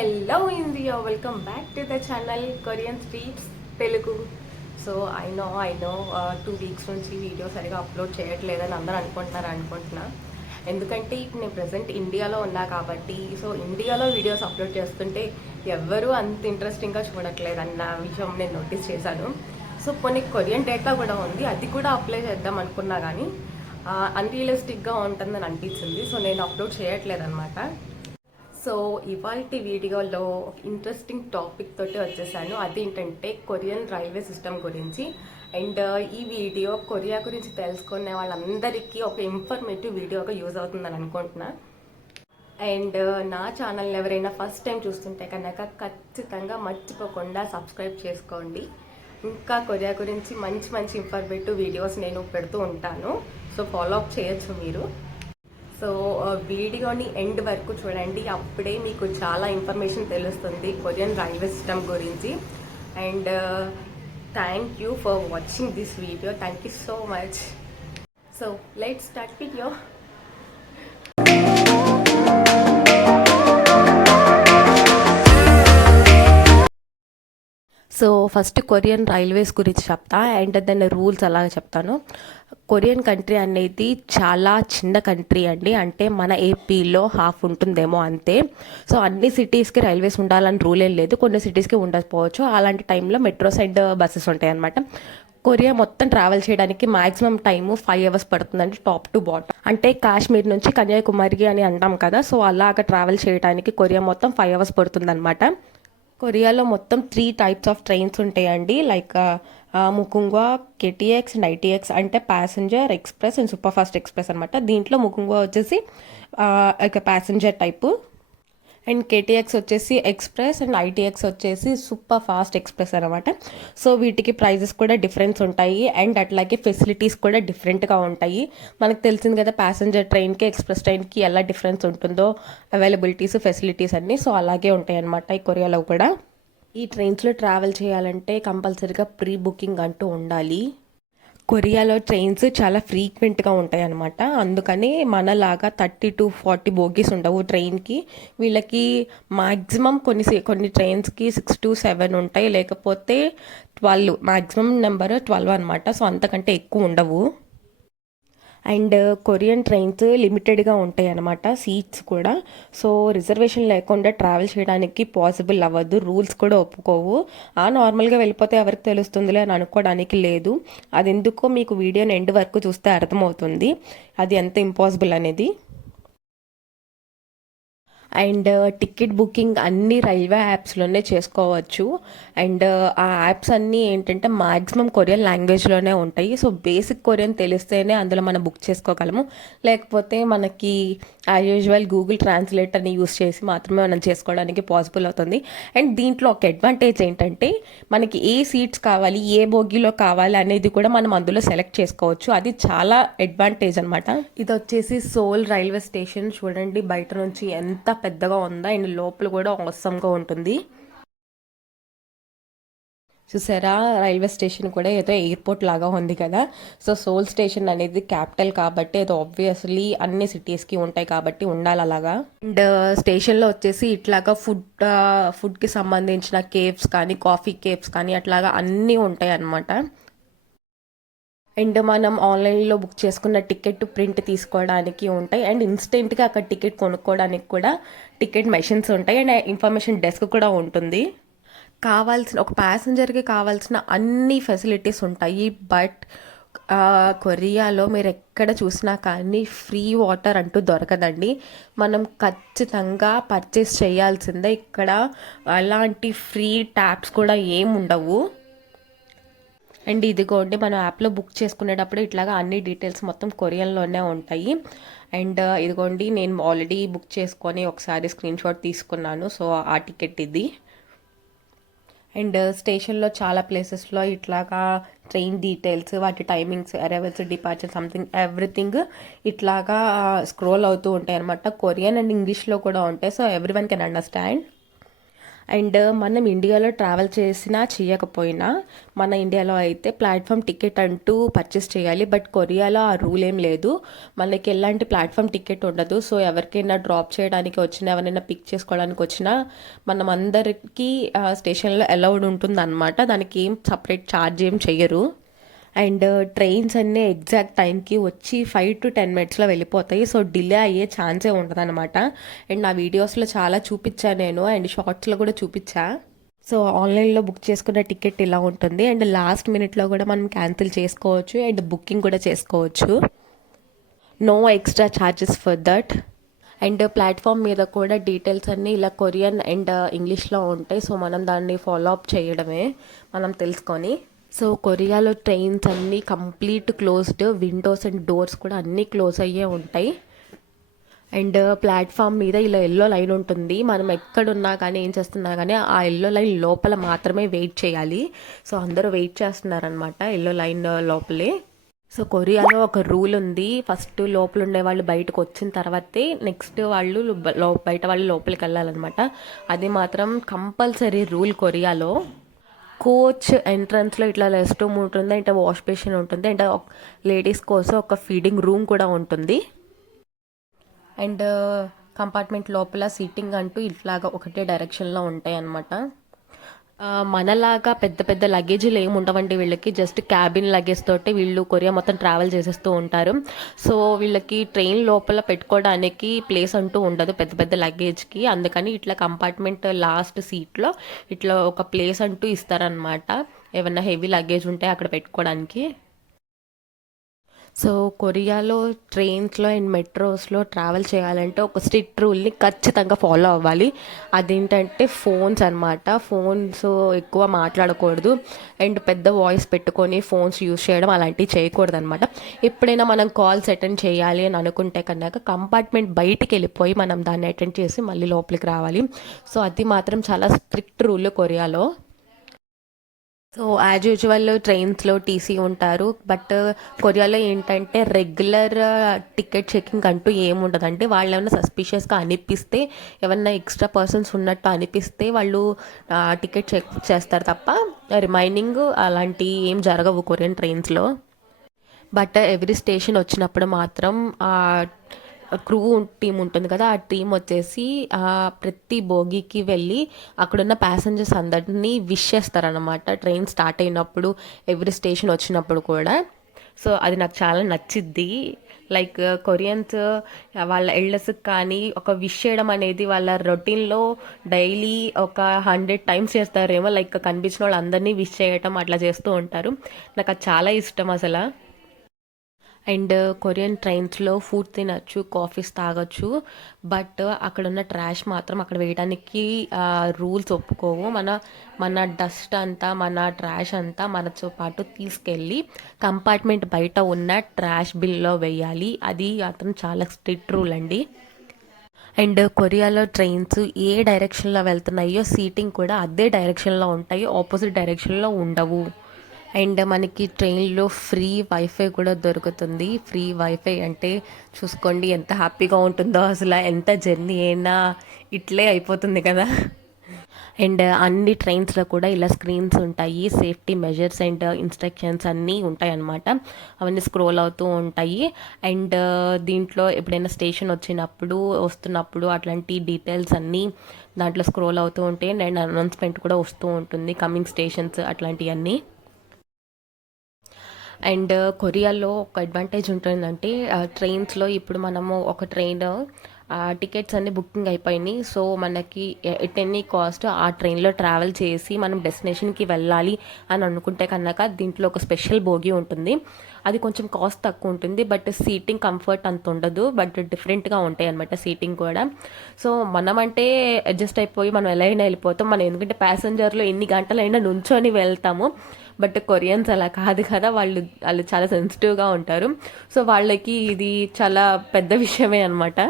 Hello India, welcome back to the channel Korean streets Telugu. So I know 2 weeks నుంచి video సరిగా upload చేయట్లేదని అందరూ అనుకుంటున్నా. ఎందుకంటే ఇప్పుడు నేను ప్రజెంట్ ఇండియాలో ఉన్నా కాబట్టి, సో ఇండియాలో వీడియోస్ అప్లోడ్ చేస్తుంటే ఎవ్వరూ అంత ఇంట్రెస్టింగ్గా చూడట్లేదు అన్న విషయం నేను నోటీస్ చేశాను. సో కొన్ని కొరియన్ డేటా కూడా ఉంది, అది కూడా అప్లై చేద్దాం అనుకున్నా కానీ అన్రియలిస్టిక్గా ఉంటుందని అనిపించింది. సో నేను అప్లోడ్ చేయట్లేదు అనమాట. సో ఇవాల్టి వీడియోలో ఒక ఇంట్రెస్టింగ్ టాపిక్ తోటి వచ్చేసాను. అదేంటంటే కొరియన్ రైల్వే సిస్టమ్ గురించి. అండ్ ఈ వీడియో కొరియా గురించి తెలుసుకునే వాళ్ళందరికీ ఒక ఇన్ఫర్మేటివ్ వీడియోగా యూజ్ అవుతుందని అనుకుంటున్నా. అండ్ నా ఛానల్ ఎవరైనా ఫస్ట్ టైం చూస్తుంటే కనుక ఖచ్చితంగా మర్చిపోకుండా సబ్స్క్రైబ్ చేసుకోండి. ఇంకా కొరియా గురించి మంచి ఇన్ఫర్మేటివ్ వీడియోస్ నేను పెడుతూ ఉంటాను. సో ఫాలో అప్ చేయొచ్చు మీరు. సో వీడియోని ఎండ్ వరకు చూడండి, అప్పుడే మీకు చాలా ఇన్ఫర్మేషన్ తెలుస్తుంది కొరియన్ రైల్వే సిస్టమ్ గురించి. And thank you for watching this video. Thank you so much. So let's start video. So first Korean railways గురించి చెప్తా అండ్ దాని రూల్స్ అలాగే చెప్తాను. కొరియన్ కంట్రీ అనేది చాలా చిన్న కంట్రీ అండి, అంటే మన ఏపీలో హాఫ్ ఉంటుందేమో అంతే. సో అన్ని సిటీస్కి రైల్వేస్ ఉండాలని రూల్ ఏం లేదు, కొన్ని సిటీస్కి ఉండకపోవచ్చు. అలాంటి టైంలో మెట్రో సైడ్ బస్సెస్ ఉంటాయి అనమాట. కొరియా మొత్తం ట్రావెల్ చేయడానికి మాక్సిమం టైము 5 hours పడుతుందండి, టాప్ టు బాటమ్. అంటే కాశ్మీర్ నుంచి కన్యాకుమారి అని అంటాం కదా, సో అలాగ ట్రావెల్ చేయడానికి కొరియా మొత్తం 5 hours పడుతుంది అనమాట. కొరియాలో మొత్తం 3 types ఆఫ్ ట్రైన్స్ ఉంటాయండి, లైక్ ముకుంగ్వా, కేటీఎక్స్ అండ్ ఐటీఎక్స్, అంటే passenger express and super fast express అనమాట. దీంట్లో ముకుంగ్వా వచ్చేసి ప్యాసింజర్ టైపు, అండ్ కేటీఎక్స్ వచ్చేసి ఎక్స్ప్రెస్ అండ్ ఐటీఎక్స్ వచ్చేసి సూపర్ ఫాస్ట్ ఎక్స్ప్రెస్ అనమాట. సో వీటికి ప్రైజెస్ కూడా డిఫరెన్స్ ఉంటాయి అండ్ అట్లాగే ఫెసిలిటీస్ కూడా డిఫరెంట్గా ఉంటాయి. మనకు తెలిసింది కదా ప్యాసింజర్ ట్రైన్కి ఎక్స్ప్రెస్ ట్రైన్కి ఎలా డిఫరెన్స్ ఉంటుందో, అవైలబిలిటీస్ ఫెసిలిటీస్ అన్నీ. సో అలాగే ఉంటాయి అనమాట ఈ కొరియాలో కూడా. ఈ ట్రైన్స్లో ట్రావెల్ చేయాలంటే కంపల్సరీగా ప్రీ బుకింగ్ అంటూ ఉండాలి. కొరియాలో ట్రైన్స్ చాలా ఫ్రీక్వెంట్గా ఉంటాయి అన్నమాట. అందుకని మనలాగా 30 to 40 బోగీస్ ఉండవు ట్రైన్కి. వీళ్ళకి మ్యాక్సిమం కొన్ని ట్రైన్స్కి 6 to 7 ఉంటాయి, లేకపోతే 12, మ్యాక్సిమం నెంబర్ 12 అనమాట. సో అంతకంటే ఎక్కువ ఉండవు. అండ్ కొరియన్ ట్రైన్స్ లిమిటెడ్గా ఉంటాయి అన్నమాట, సీట్స్ కూడా. సో రిజర్వేషన్ లేకుండా ట్రావెల్ చేయడానికి పాసిబుల్ అవ్వదు, రూల్స్ కూడా ఒప్పుకోవు. నార్మల్గా వెళ్ళిపోతే ఎవరికి తెలుస్తుందిలే అని అనుకోవడానికి లేదు. అది ఎందుకో మీకు వీడియోని ఎండ్ వరకు చూస్తే అర్థమవుతుంది అది ఎంత ఇంపాసిబుల్ అనేది. అండ్ టికెట్ బుకింగ్ అన్ని రైల్వే యాప్స్లోనే చేసుకోవచ్చు. అండ్ ఆ యాప్స్ అన్నీ ఏంటంటే మ్యాక్సిమం కొరియన్ లాంగ్వేజ్లోనే ఉంటాయి. సో బేసిక్ కొరియన్ తెలిస్తేనే అందులో మనం బుక్ చేసుకోగలము, లేకపోతే మనకి యాజ్ యూజువల్ గూగుల్ ట్రాన్స్లేటర్ని యూస్ చేసి మాత్రమే మనం చేసుకోవడానికి పాసిబుల్ అవుతుంది. అండ్ దీంట్లో ఒక అడ్వాంటేజ్ ఏంటంటే మనకి ఏ సీట్స్ కావాలి, ఏ బోగీలో కావాలి అనేది కూడా మనం అందులో సెలెక్ట్ చేసుకోవచ్చు. అది చాలా అడ్వాంటేజ్ అనమాట. ఇది వచ్చేసి సోల్ రైల్వే స్టేషన్. చూడండి బయట నుంచి ఎంత పెద్దగా ఉందా, అండ్ లోపల కూడా అవసరంగా ఉంటుంది. చూసారా, రైల్వే స్టేషన్ కూడా ఏదో ఎయిర్పోర్ట్ లాగా ఉంది కదా. సో సోల్ స్టేషన్ అనేది క్యాపిటల్ కాబట్టి ఏదో ఆబ్వియస్లీ అన్ని సిటీస్కి ఉంటాయి కాబట్టి ఉండాలి అలాగా. అండ్ స్టేషన్లో వచ్చేసి ఇట్లాగా ఫుడ్కి సంబంధించిన కేవ్స్ కానీ, కాఫీ కేవ్స్ కానీ అట్లాగా అన్నీ ఉంటాయి అన్నమాట. అండ్ మనం ఆన్లైన్లో బుక్ చేసుకున్న టికెట్ ప్రింట్ తీసుకోవడానికి ఉంటాయి, అండ్ ఇన్స్టెంట్గా అక్కడ టికెట్ కొనుక్కోవడానికి కూడా టికెట్ మెషిన్స్ ఉంటాయి, అండ్ ఇన్ఫర్మేషన్ డెస్క్ కూడా ఉంటుంది. ఒక ప్యాసింజర్కి కావాల్సిన అన్ని ఫెసిలిటీస్ ఉంటాయి. బట్ కొరియాలో మీరు ఎక్కడ చూసినా కానీ ఫ్రీ వాటర్ అంటూ దొరకదండి. మనం ఖచ్చితంగా పర్చేస్ చేయాల్సిందే. ఇక్కడ అలాంటి ఫ్రీ ట్యాప్స్ కూడా ఏమి ఉండవు. అండ్ ఇదిగోండి మనం యాప్లో బుక్ చేసుకునేటప్పుడు ఇట్లాగా అన్ని డీటెయిల్స్ మొత్తం కొరియన్లోనే ఉంటాయి. అండ్ ఇదిగోండి నేను ఆల్రెడీ బుక్ చేసుకొని ఒకసారి స్క్రీన్ షాట్ తీసుకున్నాను. సో ఆ టికెట్ ఇది. అండ్ స్టేషన్లో చాలా ప్లేసెస్లో ఇట్లాగా ట్రైన్ డీటెయిల్స్, వాటి timings, arrivals, departure, something everything ఇట్లాగా స్క్రోల్ అవుతూ ఉంటాయి అనమాట. కొరియన్ అండ్ ఇంగ్లీష్లో కూడా ఉంటాయి, so every one can understand. And మనం ఇండియాలో ట్రావెల్ చేసినా చేయకపోయినా మన ఇండియాలో అయితే ప్లాట్ఫామ్ టికెట్ అంటూ పర్చేస్ చేయాలి. బట్ కొరియాలో ఆ రూల్ ఏం లేదు. మనకి ఎలాంటి ప్లాట్ఫామ్ టికెట్ ఉండదు. సో ఎవరికైనా డ్రాప్ చేయడానికి వచ్చినా, ఎవరైనా పిక్ చేసుకోవడానికి వచ్చినా మనం అందరికీ స్టేషన్లో అలౌడ్ ఉంటుంది అనమాట. దానికి ఏం సపరేట్ ఛార్జ్ ఏం చెయ్యరు. అండ్ ట్రైన్స్ అన్నీ ఎగ్జాక్ట్ టైంకి వచ్చి 5 to 10 minutesలో వెళ్ళిపోతాయి. సో డిలే అయ్యే ఛాన్సే ఉండదు అనమాట. అండ్ నా వీడియోస్లో చాలా చూపించా నేను, అండ్ షార్ట్స్లో కూడా చూపించా. సో ఆన్లైన్లో బుక్ చేసుకున్న టికెట్ ఇలా ఉంటుంది. అండ్ లాస్ట్ మినిట్లో కూడా మనం క్యాన్సిల్ చేసుకోవచ్చు అండ్ బుకింగ్ కూడా చేసుకోవచ్చు. No extra charges for that. And platform మీద కూడా డీటెయిల్స్ అన్నీ ఇలా కొరియన్ అండ్ ఇంగ్లీష్లో ఉంటాయి. సో మనం దాన్ని ఫాలో అప్ చేయడమే, మనం తెలుసుకొని. సో కొరియాలో ట్రైన్స్ అన్నీ complete closed, Windows and doors కూడా అన్నీ క్లోజ్ అయ్యే ఉంటాయి. అండ్ ప్లాట్ఫామ్ మీద ఇలా ఎల్లో లైన్ ఉంటుంది. మనం ఎక్కడున్నా కానీ ఏం చేస్తున్నా కానీ ఆ ఎల్లో లైన్ లోపల మాత్రమే వెయిట్ చేయాలి. సో అందరూ వెయిట్ చేస్తున్నారనమాట ఎల్లో లైన్ లోపలే. సో కొరియాలో ఒక రూల్ ఉంది. ఫస్ట్ లోపల ఉండే వాళ్ళు బయటకు వచ్చిన తర్వాతే నెక్స్ట్ వాళ్ళు బయట వాళ్ళు లోపలికి వెళ్ళాలన్నమాట. అది మాత్రం కంపల్సరీ రూల్ కొరియాలో. కోచ్ ఎంట్రన్స్లో ఇట్లా రెస్ట్ రూమ్ ఉంటుంది, అంటే వాష్ బేసిన్ ఉంటుంది, అంటే లేడీస్ కోసం ఒక ఫీడింగ్ రూమ్ కూడా ఉంటుంది. అండ్ కంపార్ట్మెంట్ లోపల సీటింగ్ అంటూ ఇట్లాగా ఒకటే డైరెక్షన్లో ఉంటాయి అన్నమాట. మనలాగా పెద్ద పెద్ద లగేజీలు ఏమి ఉండవండి వీళ్ళకి. జస్ట్ క్యాబిన్ లగేజ్ తోటి వీళ్ళు కొరియా మొత్తం ట్రావెల్ చేసేస్తూ ఉంటారు. సో వీళ్ళకి ట్రైన్ లోపల పెట్టుకోవడానికి ప్లేస్ అంటూ ఉండదు పెద్ద పెద్ద లగేజ్కి. అందుకని ఇట్లా కంపార్ట్మెంట్ లాస్ట్ సీట్లో ఇట్లా ఒక ప్లేస్ అంటూ ఇస్తారనమాట, ఏమన్నా హెవీ లగేజ్ ఉంటే అక్కడ పెట్టుకోవడానికి. సో కొరియాలో ట్రైన్స్లో అండ్ మెట్రోస్లో ట్రావెల్ చేయాలంటే ఒక స్ట్రిక్ట్ రూల్ని ఖచ్చితంగా ఫాలో అవ్వాలి. అదేంటంటే ఫోన్స్ అనమాట. ఫోన్స్ ఎక్కువ మాట్లాడకూడదు అండ్ పెద్ద వాయిస్ పెట్టుకొని ఫోన్స్ యూజ్ చేయడం అలాంటివి చేయకూడదు అనమాట. ఎప్పుడైనా మనం కాల్స్ అటెండ్ చేయాలి అని అనుకుంటే కనుక కంపార్ట్మెంట్ బయటికి వెళ్ళిపోయి మనం దాన్ని అటెండ్ చేసి మళ్ళీ లోపలికి రావాలి. సో అది మాత్రం చాలా స్ట్రిక్ట్ రూల్ కొరియాలో. సో యాజ్ యూజువల్ ట్రైన్స్లో టీసీ ఉంటారు. బట్ కొరియాలో ఏంటంటే రెగ్యులర్ టికెట్ చెకింగ్ అంటూ ఏముండదండి. వాళ్ళు ఏమైనా సస్పిషియస్గా అనిపిస్తే, ఏమన్నా ఎక్స్ట్రా పర్సన్స్ ఉన్నట్టు అనిపిస్తే వాళ్ళు టికెట్ చెక్ చేస్తారు తప్ప రిమైనింగ్ అలాంటి ఏం జరగవు కొరియన్ ట్రైన్స్లో. బట్ ఎవ్రీ స్టేషన్ వచ్చినప్పుడు మాత్రం క్రూ టీం ఉంటుంది కదా, ఆ టీం వచ్చేసి ప్రతి బోగికి వెళ్ళి అక్కడున్న ప్యాసింజర్స్ అందరినీ విష్ చేస్తారనమాట ట్రైన్ స్టార్ట్ అయినప్పుడు, ఎవ్రీ స్టేషన్ వచ్చినప్పుడు కూడా. సో అది నాకు చాలా నచ్చిద్ది. లైక్ కొరియన్స్ వాళ్ళ ఎల్డర్స్కి కానీ ఒక విష్ చేయడం అనేది వాళ్ళ రొటీన్లో డైలీ ఒక 100 times చేస్తారేమో. లైక్ కనిపించిన వాళ్ళు అందరినీ విష్ చేయటం అట్లా చేస్తూ ఉంటారు. నాకు అది చాలా ఇష్టం అసలు. అండ్ కొరియన్ ట్రైన్స్లో ఫుడ్ తినచ్చు, కాఫీస్ తాగొచ్చు. బట్ అక్కడ ఉన్న ట్రాష్ మాత్రం అక్కడ వేయడానికి రూల్స్ ఒప్పుకోవు. మన డస్ట్ అంతా, మన ట్రాష్ అంతా మనతో పాటు తీసుకెళ్ళి కంపార్ట్మెంట్ బయట ఉన్న ట్రాష్ బిల్లో వేయాలి. అది మాత్రం చాలా స్ట్రిక్ట్ రూల్ అండి. అండ్ కొరియాలో ట్రైన్స్ ఏ డైరెక్షన్లో వెళ్తున్నాయో సీటింగ్ కూడా అదే డైరెక్షన్లో ఉంటాయి, ఆపోజిట్ డైరెక్షన్లో ఉండవు. అండ్ మనకి ట్రైన్లో ఫ్రీ వైఫై కూడా దొరుకుతుంది. ఫ్రీ వైఫై అంటే చూసుకోండి ఎంత హ్యాపీగా ఉంటుందో అసలు. ఎంత జర్నీ అయినా ఇట్లే అయిపోతుంది కదా. అండ్ అన్ని ట్రైన్స్లో కూడా ఇలా స్క్రీన్స్ ఉంటాయి, సేఫ్టీ మెజర్స్ అండ్ ఇన్స్ట్రక్షన్స్ అన్నీ ఉంటాయి అన్నమాట. అవన్నీ స్క్రోల్ అవుతూ ఉంటాయి. అండ్ దీంట్లో ఎప్పుడైనా స్టేషన్ వచ్చినప్పుడు, వస్తున్నప్పుడు అట్లాంటి డీటెయిల్స్ అన్నీ దాంట్లో స్క్రోల్ అవుతూ ఉంటాయి. అండ్ అనౌన్స్మెంట్ కూడా వస్తూ ఉంటుంది, కమింగ్ స్టేషన్స్ అట్లాంటివన్నీ. అండ్ కొరియాలో ఒక అడ్వాంటేజ్ ఉంటుందంటే ట్రైన్స్లో ఇప్పుడు మనము ఒక ట్రైన్ టికెట్స్ అన్నీ బుకింగ్ అయిపోయినాయి. సో మనకి ఎట్ ఎనీ కాస్ట్ ఆ ట్రైన్లో ట్రావెల్ చేసి మనం డెస్టినేషన్కి వెళ్ళాలి అని అనుకుంటే కనుక దీంట్లో ఒక స్పెషల్ బోగి ఉంటుంది. అది కొంచెం కాస్ట్ తక్కువ ఉంటుంది, బట్ సీటింగ్ కంఫర్ట్ అంత ఉండదు. బట్ డిఫరెంట్గా ఉంటాయి అనమాట సీటింగ్ కూడా. సో మనం అంటే అడ్జస్ట్ అయిపోయి మనం ఎలా అయినా వెళ్ళిపోతాం. మనం ఎందుకంటే ప్యాసింజర్లో ఎన్ని గంటలైనా నుంచొని వెళ్తాము. బట్ కొరియన్స్ అలా కాదు కదా, వాళ్ళు చాలా సెన్సిటివ్గా ఉంటారు. సో వాళ్ళకి ఇది చాలా పెద్ద విషయమే అనమాట.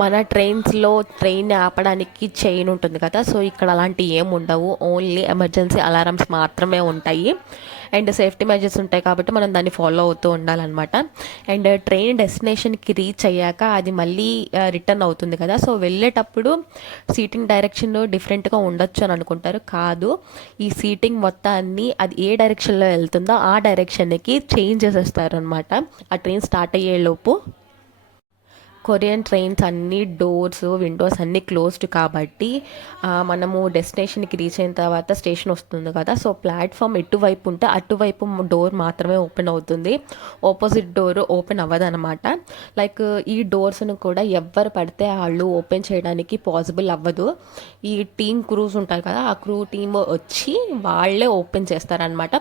మన ట్రైన్స్లో ట్రైన్ ఆపడానికి చైన్ ఉంటుంది కదా, సో ఇక్కడ అలాంటివి ఏమి ఉండవు. ఓన్లీ ఎమర్జెన్సీ అలారమ్స్ మాత్రమే ఉంటాయి. అండ్ సేఫ్టీ మెజర్స్ ఉంటాయి కాబట్టి మనం దాన్ని ఫాలో అవుతూ ఉండాలన్నమాట. అండ్ ట్రైన్ డెస్టినేషన్కి రీచ్ అయ్యాక అది మళ్ళీ రిటర్న్ అవుతుంది కదా, సో వెళ్ళేటప్పుడు సీటింగ్ డైరెక్షన్ డిఫరెంట్గా ఉండొచ్చు అని అనుకుంటారు. కాదు, ఈ సీటింగ్ మొత్తాన్ని అది ఏ డైరెక్షన్లో వెళ్తుందో ఆ డైరెక్షన్కి చేంజ్ చేసేస్తారు అనమాట ఆ ట్రైన్ స్టార్ట్ అయ్యేలోపు. కొరియన్ ట్రైన్స్ అన్ని డోర్స్ విండోస్ అన్నీ క్లోజ్డ్ కాబట్టి మనము డెస్టినేషన్కి రీచ్ అయిన తర్వాత స్టేషన్ వస్తుంది కదా, సో ప్లాట్ఫామ్ ఎటువైపు ఉంటే అటువైపు డోర్ మాత్రమే ఓపెన్ అవుతుంది. ఆపోజిట్ డోర్ ఓపెన్ అవ్వదనమాట. లైక్ ఈ డోర్స్ను కూడా ఎవరు పడితే వాళ్ళు ఓపెన్ చేయడానికి పాసిబుల్ అవ్వదు. ఈ టీమ్ క్రూస్ ఉంటారు కదా, ఆ క్రూ టీమ్ వచ్చి వాళ్ళే ఓపెన్ చేస్తారనమాట.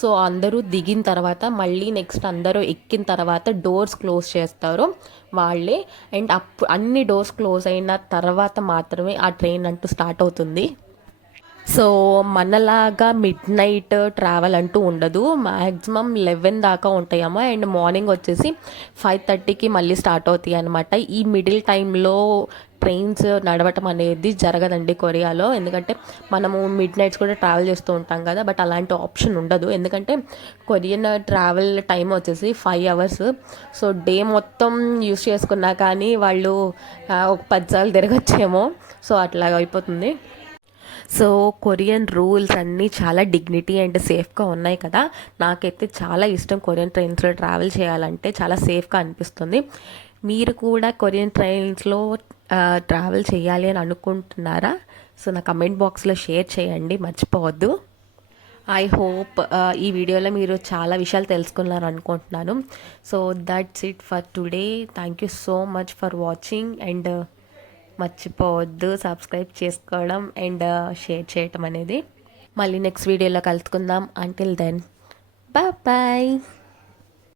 సో అందరూ దిగిన తర్వాత మళ్ళీ నెక్స్ట్ అందరూ ఎక్కిన తర్వాత డోర్స్ క్లోజ్ చేస్తారు వాళ్ళే. అండ్ అన్ని డోర్స్ క్లోజ్ అయిన తర్వాత మాత్రమే ఆ ట్రైన్ అంటూ స్టార్ట్ అవుతుంది. సో మనలాగా మిడ్ నైట్ ట్రావెల్ అంటూ ఉండదు. మ్యాక్సిమం 11 దాకా ఉంటాయమ్మా. అండ్ మార్నింగ్ వచ్చేసి 5:30కి మళ్ళీ స్టార్ట్ అవుతాయి అనమాట. ఈ మిడిల్ టైంలో ట్రైన్స్ నడవటం అనేది జరగదండి కొరియాలో. ఎందుకంటే మనము మిడ్ నైట్స్ కూడా ట్రావెల్ చేస్తూ ఉంటాం కదా, బట్ అలాంటి ఆప్షన్ ఉండదు. ఎందుకంటే కొరియన్ ట్రావెల్ టైం వచ్చేసి 5 అవర్స్. సో డే మొత్తం యూస్ చేసుకున్నా కానీ వాళ్ళు ఒక 10 సార్లు తిరగచ్చేమో. సో అట్లా అయిపోతుంది. సో కొరియన్ రూల్స్ అన్నీ చాలా డిగ్నిటీ అండ్ సేఫ్గా ఉన్నాయి కదా. నాకైతే చాలా ఇష్టం కొరియన్ ట్రైన్స్లో ట్రావెల్ చేయాలంటే, చాలా సేఫ్గా అనిపిస్తుంది. మీరు కూడా కొరియన్ ట్రైన్స్లో ట్రావెల్ చేయాలి అని అనుకుంటున్నారా? సో నా కమెంట్ బాక్స్లో షేర్ చేయండి, మర్చిపోవద్దు. ఐ హోప్ ఈ వీడియోలో మీరు చాలా విషయాలు తెలుసుకున్నారు అనుకుంటున్నాను. So that's it for today. Thank you so much for watching. And మర్చిపోవద్దు సబ్స్క్రైబ్ చేసుకోవడం అండ్ షేర్ చేయటం అనేది. మళ్ళీ నెక్స్ట్ వీడియోలో కలుసుకుందాం. Until then bye.